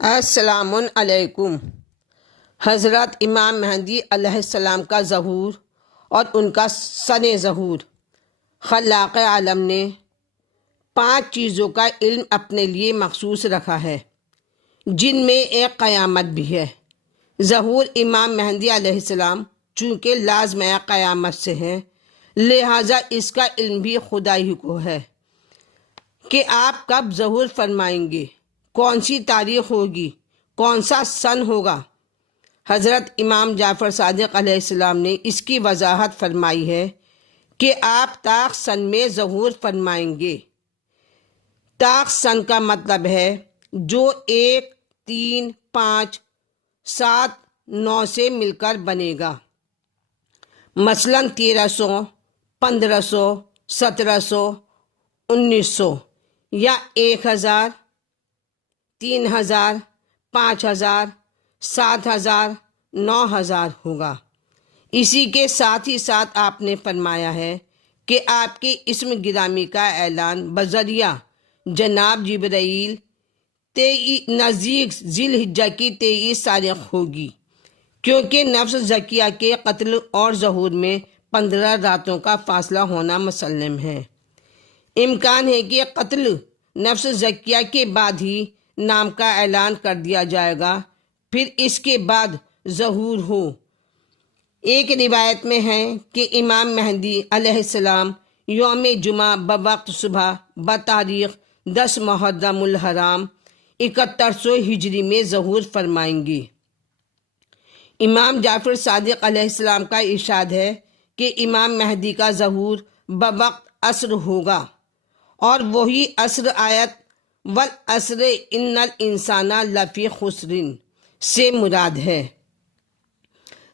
السلام علیکم۔ حضرت امام مہدی علیہ السلام کا ظہور اور ان کا سن ظہور۔ خلاق عالم نے 5 چیزوں کا علم اپنے لیے مخصوص رکھا ہے، جن میں ایک قیامت بھی ہے۔ ظہور امام مہدی علیہ السلام چونکہ لازمہ قیامت سے ہے، لہٰذا اس کا علم بھی خدا ہی کو ہے کہ آپ کب ظہور فرمائیں گے، کون سی تاریخ ہوگی، کون سا سن ہوگا۔ حضرت امام جعفر صادق علیہ السلام نے اس کی وضاحت فرمائی ہے کہ آپ طاق سن میں ظہور فرمائیں گے۔ طاق سن کا مطلب ہے جو 1، 3، 5، 7، 9 سے مل کر بنے گا، مثلاً 1300، 1500، 1700، 1900 یا 1000، 3000، 5000، 7000، 9000 ہوگا۔ اسی کے ساتھ ہی ساتھ آپ نے فرمایا ہے کہ آپ کے اسم گرامی کا اعلان بذریعہ جناب جبرائیل نزدیک ذی الحجہ کی 23 تاریخ ہوگی، کیونکہ نفس زکیہ کے قتل اور ظہور میں 15 راتوں کا فاصلہ ہونا مسلم ہے۔ امکان ہے کہ قتل نفس زکیہ کے بعد ہی نام کا اعلان کر دیا جائے گا، پھر اس کے بعد ظہور ہو۔ ایک روایت میں ہے کہ امام مہدی علیہ السلام یوم جمعہ بوقت صبح بتاریخ 10 محرم الحرام 7100 ہجری میں ظہور فرمائیں گے۔ امام جعفر صادق علیہ السلام کا ارشاد ہے کہ امام مہدی کا ظہور بوقت عصر ہوگا، اور وہی عصر آیت والعصر ان الانسان لفی خسر سے مراد ہے۔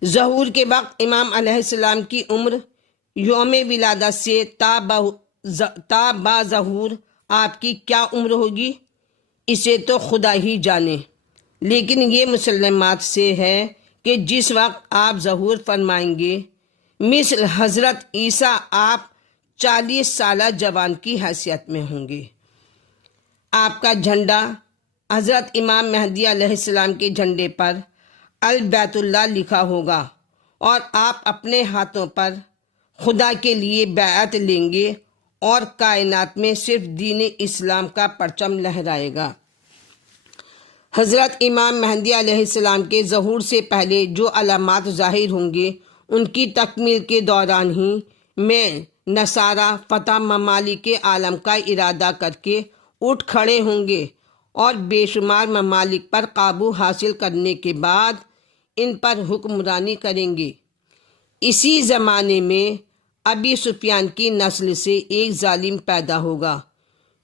ظہور کے وقت امام علیہ السلام کی عمر یوم ولادت سے تا با ظہور آپ کی کیا عمر ہوگی، اسے تو خدا ہی جانے، لیکن یہ مسلمات سے ہے کہ جس وقت آپ ظہور فرمائیں گے، مثل حضرت عیسیٰ آپ 40 سالہ جوان کی حیثیت میں ہوں گے۔ آپ کا جھنڈا حضرت امام مہدی علیہ السلام کے جھنڈے پر البیت اللہ لکھا ہوگا، اور آپ اپنے ہاتھوں پر خدا کے لیے بیعت لیں گے اور کائنات میں صرف دین اسلام کا پرچم لہرائے گا۔ حضرت امام مہدی علیہ السلام کے ظہور سے پہلے جو علامات ظاہر ہوں گے، ان کی تکمیل کے دوران ہی میں نصارہ فتح ممالک عالم کا ارادہ کر کے اٹھ کھڑے ہوں گے اور بے شمار ممالک پر قابو حاصل کرنے کے بعد ان پر حکمرانی کریں گے۔ اسی زمانے میں ابی سفیان کی نسل سے ایک ظالم پیدا ہوگا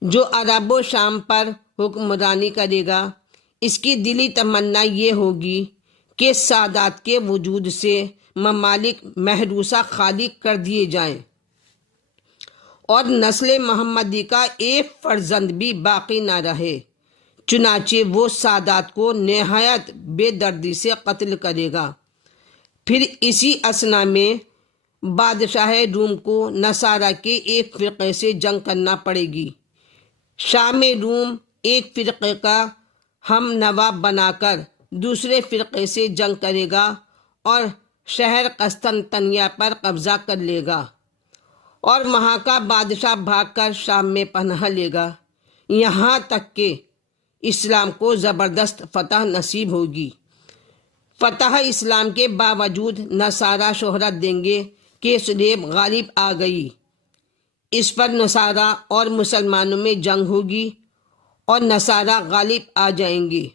جو عرب و شام پر حکمرانی کرے گا۔ اس کی دلی تمنا یہ ہوگی کہ سادات کے وجود سے ممالک محروسہ خالی کر دیے جائیں اور نسل محمدی کا ایک فرزند بھی باقی نہ رہے۔ چنانچہ وہ سادات کو نہایت بے دردی سے قتل کرے گا۔ پھر اسی اثنا میں بادشاہ روم کو نصارہ کے ایک فرقے سے جنگ کرنا پڑے گی۔ شام روم ایک فرقے کا ہم نوا بنا کر دوسرے فرقے سے جنگ کرے گا اور شہر قسطنطنیہ پر قبضہ کر لے گا، اور وہاں کا بادشاہ بھاگ کر شام میں پناہ لے گا، یہاں تک کہ اسلام کو زبردست فتح نصیب ہوگی۔ فتح اسلام کے باوجود نصارہ شہرت دیں گے کہ سلیب غالب آ گئی۔ اس پر نصارہ اور مسلمانوں میں جنگ ہوگی اور نصارہ غالب آ جائیں گے۔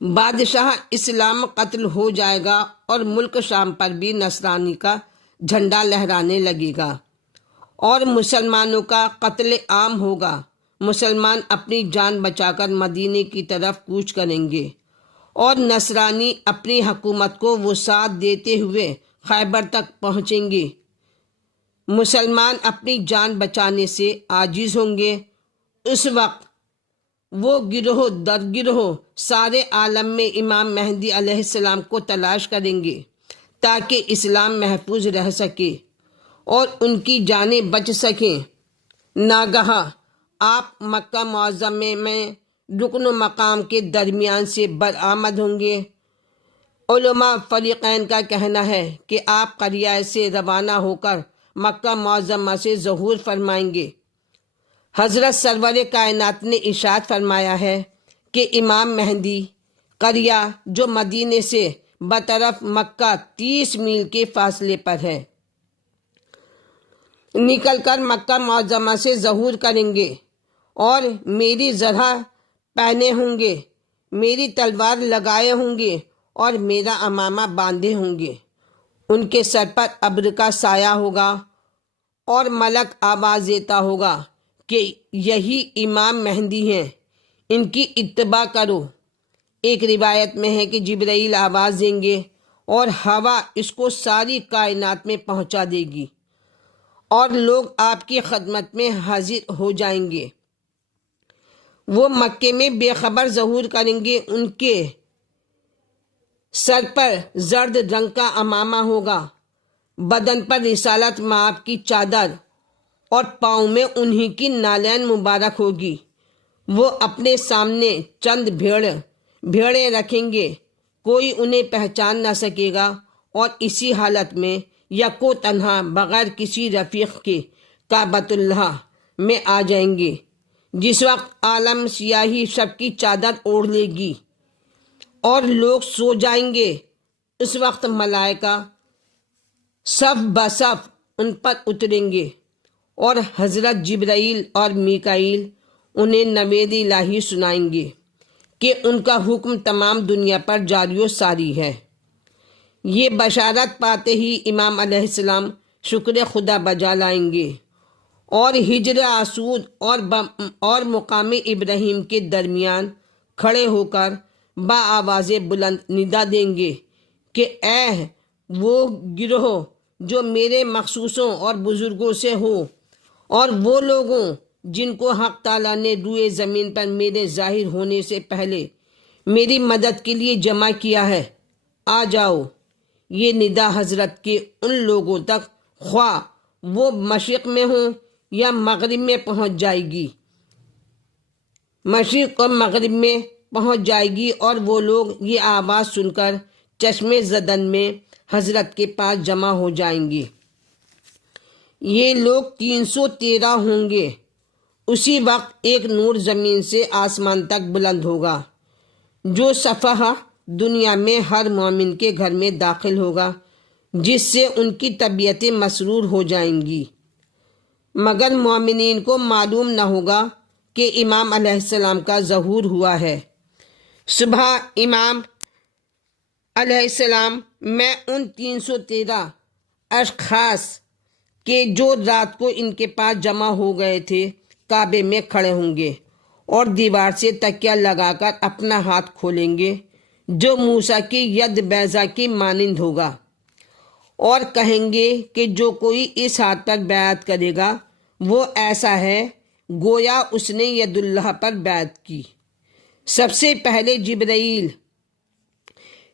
بادشاہ اسلام قتل ہو جائے گا اور ملک شام پر بھی نصرانی کا جھنڈا لہرانے لگے گا، اور مسلمانوں کا قتل عام ہوگا۔ مسلمان اپنی جان بچا کر مدینے کی طرف کوچ کریں گے، اور نصرانی اپنی حکومت کو وسعت دیتے ہوئے خیبر تک پہنچیں گے۔ مسلمان اپنی جان بچانے سے عاجز ہوں گے۔ اس وقت وہ گروہ در گروہ سارے عالم میں امام مہدی علیہ السلام کو تلاش کریں گے تاکہ اسلام محفوظ رہ سکے اور ان کی جانیں بچ سکیں۔ ناگہاں آپ مکہ معظمہ میں رکن و مقام کے درمیان سے برآمد ہوں گے۔ علماء فریقین کا کہنا ہے کہ آپ قریہ سے روانہ ہو کر مکہ معظمہ سے ظہور فرمائیں گے۔ حضرت سرور کائنات نے ارشاد فرمایا ہے کہ امام مہدی قریہ جو مدینے سے بطرف مکہ 30 میل کے فاصلے پر ہے، نکل کر مکہ معظمہ سے ظہور کریں گے اور میری زرہ پہنے ہوں گے، میری تلوار لگائے ہوں گے اور میرا عمامہ باندھے ہوں گے۔ ان کے سر پر ابر کا سایہ ہوگا اور ملک آواز دیتا ہوگا کہ یہی امام مہدی ہیں، ان کی اتباع کرو۔ ایک روایت میں ہے کہ جبرائیل آواز دیں گے اور ہوا اس کو ساری کائنات میں پہنچا دے گی اور لوگ آپ کی خدمت میں حاضر ہو جائیں گے۔ وہ مکے میں بے خبر ظہور کریں گے۔ ان کے سر پر زرد رنگ کا عمامہ ہوگا، بدن پر رسالت مآب کی چادر اور پاؤں میں انہی کی نالین مبارک ہوگی۔ وہ اپنے سامنے چند بھیڑیں رکھیں گے، کوئی انہیں پہچان نہ سکے گا، اور اسی حالت میں یکو تنہا بغیر کسی رفیق کے کعبۃ اللہ میں آ جائیں گے۔ جس وقت عالم سیاہی شب کی چادر اوڑھ لے گی اور لوگ سو جائیں گے، اس وقت ملائکہ صف بصف ان پر اتریں گے اور حضرت جبرائیل اور میکائیل انہیں نوید الہی سنائیں گے کہ ان کا حکم تمام دنیا پر جاری و ساری ہے۔ یہ بشارت پاتے ہی امام علیہ السلام شکر خدا بجا لائیں گے اور ہجر آسود اور مقام ابراہیم کے درمیان کھڑے ہو کر با آواز بلند ندا دیں گے کہ اے وہ گروہ جو میرے مخصوصوں اور بزرگوں سے ہو، اور وہ لوگوں جن کو حق تعالیٰ نے روئے زمین پر میرے ظاہر ہونے سے پہلے میری مدد کے لیے جمع کیا ہے، آ جاؤ۔ یہ ندا حضرت کے ان لوگوں تک خواہ وہ مشرق میں ہوں یا مغرب میں پہنچ جائے گی، مشرق اور مغرب میں پہنچ جائے گی، اور وہ لوگ یہ آواز سن کر چشمے زدن میں حضرت کے پاس جمع ہو جائیں گے۔ یہ لوگ 313 ہوں گے۔ اسی وقت ایک نور زمین سے آسمان تک بلند ہوگا، جو صفحہ دنیا میں ہر مومن کے گھر میں داخل ہوگا، جس سے ان کی طبیعتیں مسرور ہو جائیں گی، مگر مومنین کو معلوم نہ ہوگا کہ امام علیہ السلام کا ظہور ہوا ہے۔ صبح امام علیہ السلام میں ان 313 اشخاص کہ جو رات کو ان کے پاس جمع ہو گئے تھے کعبے میں کھڑے ہوں گے اور دیوار سے تکیہ لگا کر اپنا ہاتھ کھولیں گے جو موسیٰ کی ید بیضا کی مانند ہوگا، اور کہیں گے کہ جو کوئی اس ہاتھ پر بیعت کرے گا وہ ایسا ہے گویا اس نے ید اللہ پر بیعت کی۔ سب سے پہلے جبرائیل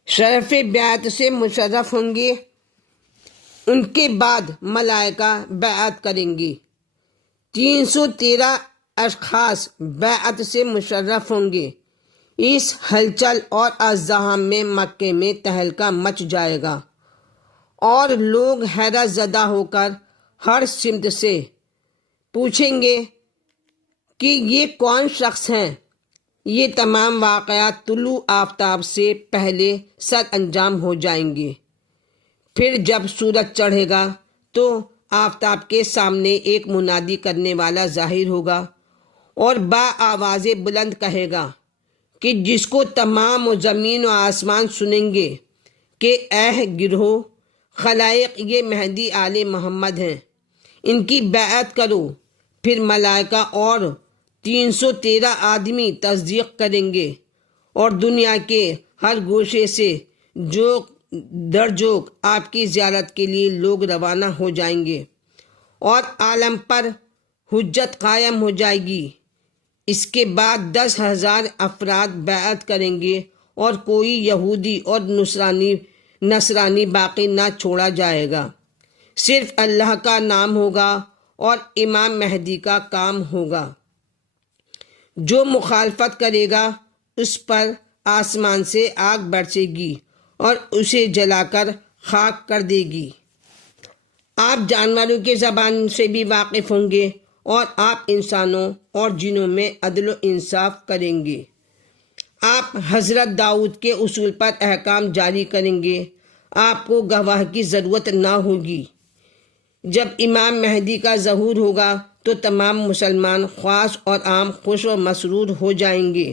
شرف بیعت سے مشرف ہوں گے، ان کے بعد ملائکہ بیعت کریں گے۔ 313 اشخاص بیعت سے مشرف ہوں گے۔ اس ہلچل اور ازدحام میں مکے میں تہلکہ مچ جائے گا اور لوگ حیرت زدہ ہو کر ہر سمت سے پوچھیں گے کہ یہ کون شخص ہیں۔ یہ تمام واقعات طلوع آفتاب سے پہلے سر انجام ہو جائیں گے۔ پھر جب سورج چڑھے گا تو آفتاب کے سامنے ایک منادی کرنے والا ظاہر ہوگا اور با آواز بلند کہے گا کہ جس کو تمام و زمین و آسمان سنیں گے کہ اے گروہ خلائق، یہ مہدی آل محمد ہیں، ان کی بیعت کرو۔ پھر ملائکہ اور 313 آدمی تصدیق کریں گے اور دنیا کے ہر گوشے سے جوک در جوک آپ کی زیارت کے لیے لوگ روانہ ہو جائیں گے اور عالم پر حجت قائم ہو جائے گی۔ اس کے بعد 10,000 افراد بیعت کریں گے اور کوئی یہودی اور نصرانی باقی نہ چھوڑا جائے گا۔ صرف اللہ کا نام ہوگا اور امام مہدی کا کام ہوگا۔ جو مخالفت کرے گا اس پر آسمان سے آگ برسے گی اور اسے جلا کر خاک کر دے گی۔ آپ جانوروں کی زبان سے بھی واقف ہوں گے اور آپ انسانوں اور جنوں میں عدل و انصاف کریں گے۔ آپ حضرت داؤد کے اصول پر احکام جاری کریں گے۔ آپ کو گواہ کی ضرورت نہ ہوگی۔ جب امام مہدی کا ظہور ہوگا تو تمام مسلمان خاص اور عام خوش و مسرور ہو جائیں گے۔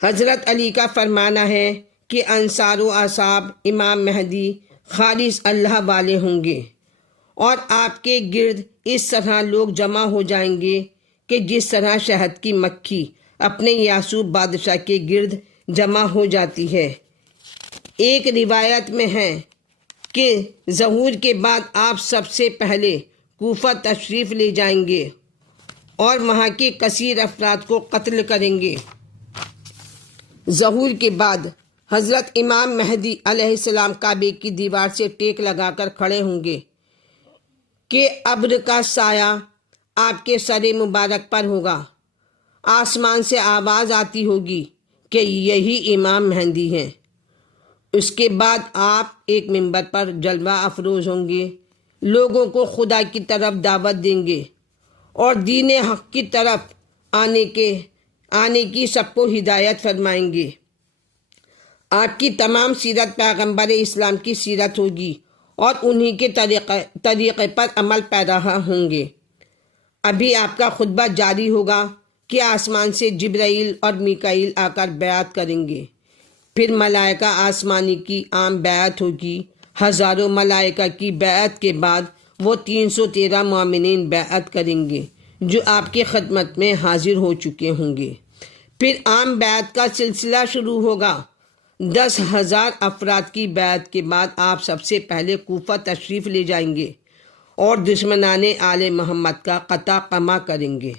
حضرت علی کا فرمانا ہے کہ انصار و اصحاب امام مہدی خالص اللہ والے ہوں گے اور آپ کے گرد اس طرح لوگ جمع ہو جائیں گے کہ جس طرح شہد کی مکھی اپنے یاسوب بادشاہ کے گرد جمع ہو جاتی ہے۔ ایک روایت میں ہے کہ ظہور کے بعد آپ سب سے پہلے کوفہ تشریف لے جائیں گے اور وہاں کے کثیر افراد کو قتل کریں گے۔ ظہور کے بعد حضرت امام مہدی علیہ السلام کعبے کی دیوار سے ٹیک لگا کر کھڑے ہوں گے کہ ابر کا سایہ آپ کے سر مبارک پر ہوگا۔ آسمان سے آواز آتی ہوگی کہ یہی امام مہدی ہیں۔ اس کے بعد آپ ایک منبر پر جلوہ افروز ہوں گے، لوگوں کو خدا کی طرف دعوت دیں گے اور دین حق کی طرف آنے کی سب کو ہدایت فرمائیں گے۔ آپ کی تمام سیرت پیغمبر اسلام کی سیرت ہوگی اور انہی کے طریقے پر عمل پیرا ہوں گے۔ ابھی آپ کا خطبہ جاری ہوگا کہ آسمان سے جبرائیل اور میکائیل آ کر بیعت کریں گے، پھر ملائکہ آسمانی کی عام بیعت ہوگی۔ ہزاروں ملائکہ کی بیعت کے بعد وہ 313 مومنین بیعت کریں گے جو آپ کی خدمت میں حاضر ہو چکے ہوں گے۔ پھر عام بیعت کا سلسلہ شروع ہوگا۔ 10,000 افراد کی بیعت کے بعد آپ سب سے پہلے کوفہ تشریف لے جائیں گے اور دشمنان آل محمد کا قطع قمع کریں گے۔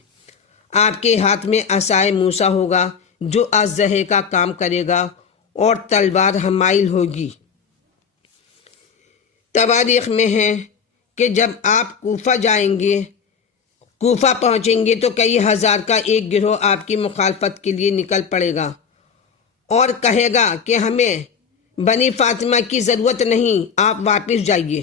آپ کے ہاتھ میں عصائے موسیٰ ہوگا جو ازدہے کا کام کرے گا اور تلوار حمائل ہوگی۔ تواریخ میں ہے کہ جب آپ کوفہ پہنچیں گے تو کئی ہزار کا ایک گروہ آپ کی مخالفت کے لیے نکل پڑے گا اور کہے گا کہ ہمیں بنی فاطمہ کی ضرورت نہیں، آپ واپس جائیے۔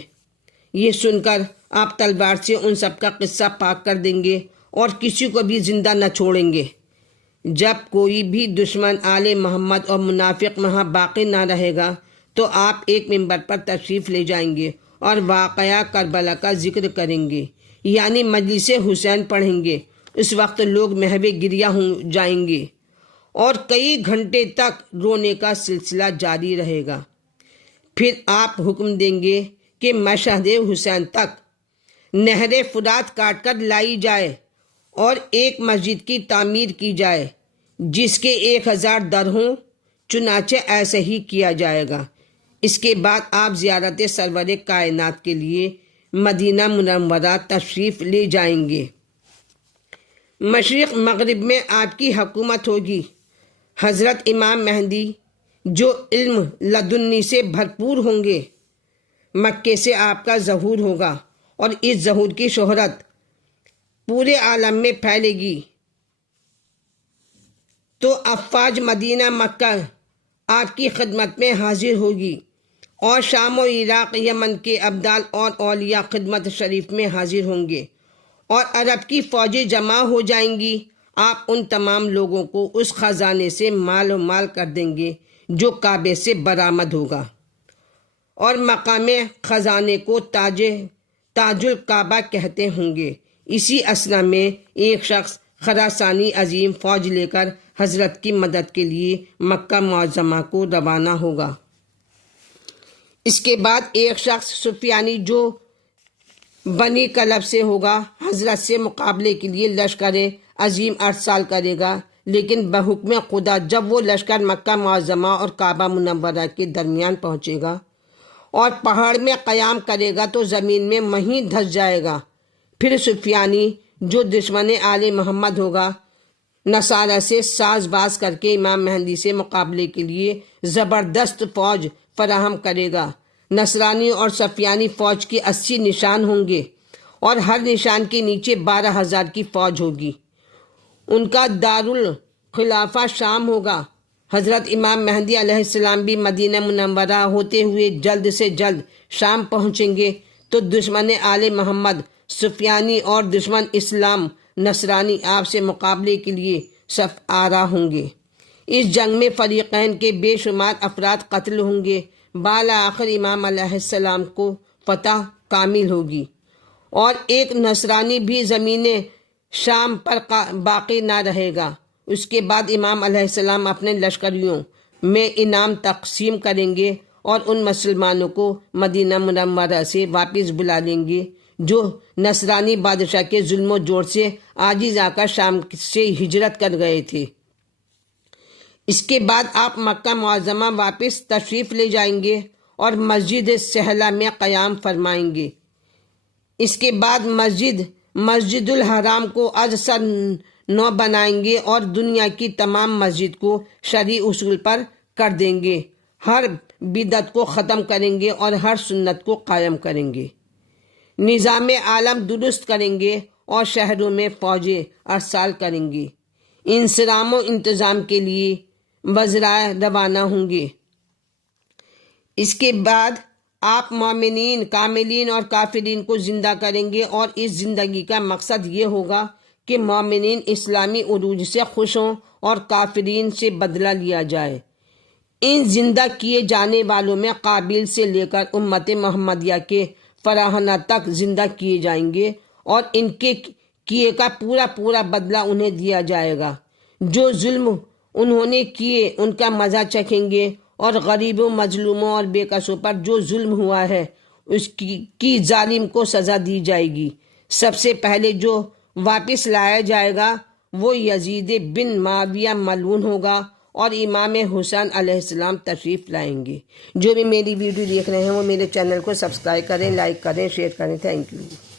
یہ سن کر آپ تلوار سے ان سب کا قصہ پاک کر دیں گے اور کسی کو بھی زندہ نہ چھوڑیں گے۔ جب کوئی بھی دشمن آل محمد اور منافق وہاں باقی نہ رہے گا تو آپ ایک منبر پر تشریف لے جائیں گے اور واقعہ کربلا کا ذکر کریں گے، یعنی مجلس حسین پڑھیں گے۔ اس وقت لوگ محو گریہ ہو جائیں گے اور کئی گھنٹے تک رونے کا سلسلہ جاری رہے گا۔ پھر آپ حکم دیں گے کہ مشہد حسین تک نہر فرات کاٹ کر لائی جائے اور ایک مسجد کی تعمیر کی جائے جس کے 1000 در ہوں، چنانچہ ایسے ہی کیا جائے گا۔ اس کے بعد آپ زیارت سرور کائنات کے لیے مدینہ منورہ تشریف لے جائیں گے۔ مشرق مغرب میں آپ کی حکومت ہوگی۔ حضرت امام مہدی جو علم لدنی سے بھرپور ہوں گے، مکے سے آپ کا ظہور ہوگا اور اس ظہور کی شہرت پورے عالم میں پھیلے گی تو افواج مدینہ مکہ آپ کی خدمت میں حاضر ہوگی اور شام و عراق یمن کے ابدال اور اولیاء خدمت شریف میں حاضر ہوں گے اور عرب کی فوجیں جمع ہو جائیں گی۔ آپ ان تمام لوگوں کو اس خزانے سے مال و مال کر دیں گے جو کعبے سے برآمد ہوگا اور مقام خزانے کو تاج الکعبہ کہتے ہوں گے۔ اسی اثنا میں ایک شخص خراسانی عظیم فوج لے کر حضرت کی مدد کے لیے مکہ معظمہ کو روانہ ہوگا۔ اس کے بعد ایک شخص سفیانی جو بنی کلب سے ہوگا حضرت سے مقابلے کے لیے لشکر عظیم ارسال کرے گا، لیکن بحکم خدا جب وہ لشکر مکہ معظمہ اور کعبہ منورہ کے درمیان پہنچے گا اور پہاڑ میں قیام کرے گا تو زمین میں وہیں دھس جائے گا۔ پھر سفیانی جو دشمن آل محمد ہوگا نصارہ سے ساز باز کر کے امام مہدی سے مقابلے کے لیے زبردست فوج فراہم کرے گا۔ نصرانی اور سفیانی فوج کے 80 نشان ہوں گے اور ہر نشان کے نیچے 12,000 کی فوج ہوگی۔ ان کا دارالخلافہ شام ہوگا۔ حضرت امام مہدی علیہ السلام بھی مدینہ منورہ ہوتے ہوئے جلد سے جلد شام پہنچیں گے، تو دشمن آل محمد سفیانی اور دشمن اسلام نصرانی آپ سے مقابلے کے لیے صف آرا ہوں گے۔ اس جنگ میں فریقین کے بے شمار افراد قتل ہوں گے۔ بالآخر امام علیہ السلام کو فتح کامل ہوگی، اور ایک نصرانی بھی زمین شام پر باقی نہ رہے گا۔ اس کے بعد امام علیہ السلام اپنے لشکریوں میں انعام تقسیم کریں گے اور ان مسلمانوں کو مدینہ منورہ سے واپس بلا لیں گے جو نصرانی بادشاہ کے ظلم و جور سے عاجز آ کر شام سے ہجرت کر گئے تھے۔ اس کے بعد آپ مکہ معظمہ واپس تشریف لے جائیں گے اور مسجد سہلہ میں قیام فرمائیں گے۔ اس کے بعد مسجد الحرام کو از سر نو بنائیں گے اور دنیا کی تمام مسجد کو شرعی اصول پر کر دیں گے، ہر بدعت کو ختم کریں گے اور ہر سنت کو قائم کریں گے، نظام عالم درست کریں گے اور شہروں میں فوجیں ارسال کریں گے، انصرام و انتظام کے لیے وزرائے روانہ ہوں گے۔ اس کے بعد آپ مومنین، کاملین اور کافرین کو زندہ کریں گے، اور اس زندگی کا مقصد یہ ہوگا کہ مومنین اسلامی عروج سے خوش ہوں اور کافرین سے بدلہ لیا جائے۔ ان زندہ کیے جانے والوں میں قابل سے لے کر امت محمدیہ کے فراعنہ تک زندہ کیے جائیں گے، اور ان کے کیے کا پورا بدلہ انہیں دیا جائے گا۔ جو ظلم انہوں نے کیے ان کا مزہ چکھیں گے، اور غریبوں، مظلوموں اور بے کسوں پر جو ظلم ہوا ہے اس کی ظالم کو سزا دی جائے گی۔ سب سے پہلے جو واپس لایا جائے گا وہ یزید بن معاویہ ملعون ہوگا، اور امام حسین علیہ السلام تشریف لائیں گے۔ جو بھی میری ویڈیو دیکھ رہے ہیں وہ میرے چینل کو سبسکرائب کریں، لائک کریں، شیئر کریں۔ Thank you.